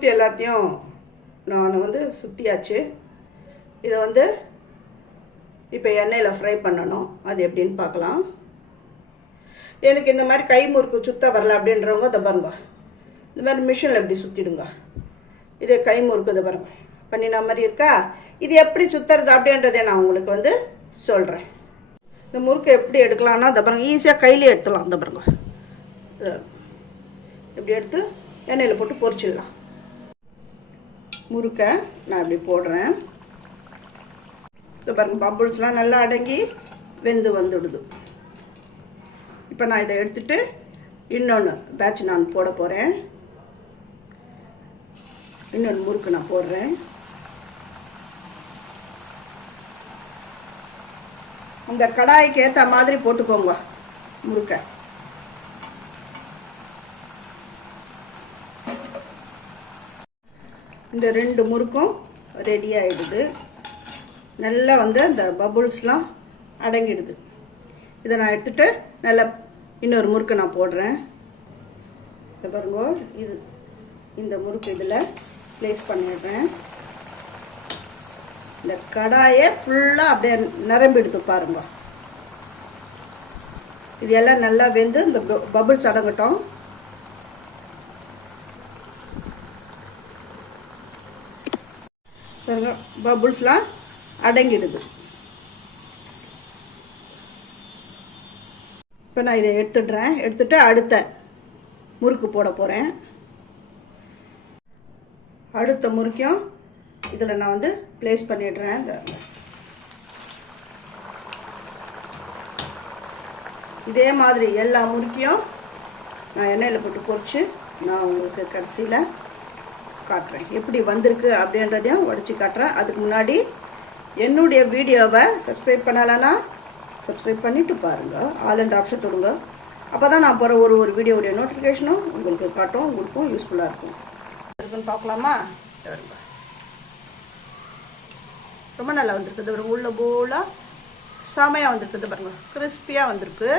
முறுக்கு எல்லாத்தையும் நான் சுற்றியாச்சு. இதை இப்போ எண்ணெயில் ஃப்ரை பண்ணணும். அது எப்படின்னு பார்க்கலாம். எனக்கு இந்த மாதிரி கை முறுக்கு சுத்த வரல அப்படின்றவங்க இதை பாருங்க, இந்த மாதிரி மிஷினில் எப்படி சுற்றிடுங்க. இது கை முறுக்கு இதை பாருங்க, பண்ணின மாதிரி இருக்கா. இது எப்படி சுற்றுறது அப்படின்றதே நான் உங்களுக்கு சொல்கிறேன். இந்த முறுக்கு எப்படி எடுக்கலாம்னா இதை பாருங்க, ஈஸியாக கையிலே எடுத்துடலாம். இந்த பாருங்க, இப்படி எடுத்து எண்ணெயில் போட்டு பொரிச்சிடலாம். முறுக்கை நான் இப்படி போடுறேன். இதை பாருங்க, பபுள்ஸ்லாம் நல்லா அடங்கி வெந்து வந்துடுது. இப்போ நான் இதை எடுத்துட்டு இன்னொன்று பேட்ச் நான் போட போகிறேன். இன்னொன்று முறுக்கு நான் போடுறேன். அந்த கடாய்க்கு ஏற்ற மாதிரி போட்டுக்கோங்க முறுக்கை. இந்த 2 முறுக்கும் ரெடி ஆகிடுது. நல்லா அந்த பபுள்ஸ்லாம் அடங்கிடுது. இதை நான் எடுத்துகிட்டு நல்லா இன்னொரு முறுக்கு நான் போடுறேன். இதை பாருங்க, இந்த முறுக்கு இதில் ப்ளேஸ் பண்ணிடுறேன். இந்த கடாயை ஃபுல்லாக அப்படியே நிரம்பிடுது பாருங்க. இது எல்லாம் நல்லா வெந்து இந்த பபுள்ஸ் அடங்கட்டும். பாருங்க, பபுள்ஸ்லாம் அடங்கிடுது. இப்போ நான் இதை எடுத்துட்டு அடுத்த முறுக்கு போட போகிறேன். அடுத்த முறுக்கையும் இதில் நான் ப்ளேஸ் பண்ணிடுறேன். இதே மாதிரி எல்லா முறுக்கையும் நான் எண்ணெயில் போட்டு பொரித்து நான் உங்களுக்கு கடைசியில் காட்டுறேன். எப்படி வந்திருக்கு அப்படின்றதையும் உடச்சி காட்டுறேன். அதுக்கு முன்னாடி என்னுடைய வீடியோவை சப்ஸ்கிரைப் பண்ணலைன்னா சப்ஸ்கிரைப் பண்ணிவிட்டு பாருங்கள். ஆல் அண்ட் ஆப்ஷன் தொடுங்க. அப்போ தான் நான் போகிற ஒரு வீடியோவுடைய நோட்டிஃபிகேஷனும் உங்களுக்கு காட்டும், உங்களுக்கும் யூஸ்ஃபுல்லாக இருக்கும். இருக்குன்னு பார்க்கலாமா? ரொம்ப நல்லா வந்திருக்குது. உள்ள போல செமையாக வந்திருக்குது பாருங்கள், கிறிஸ்பியாக வந்திருக்கு.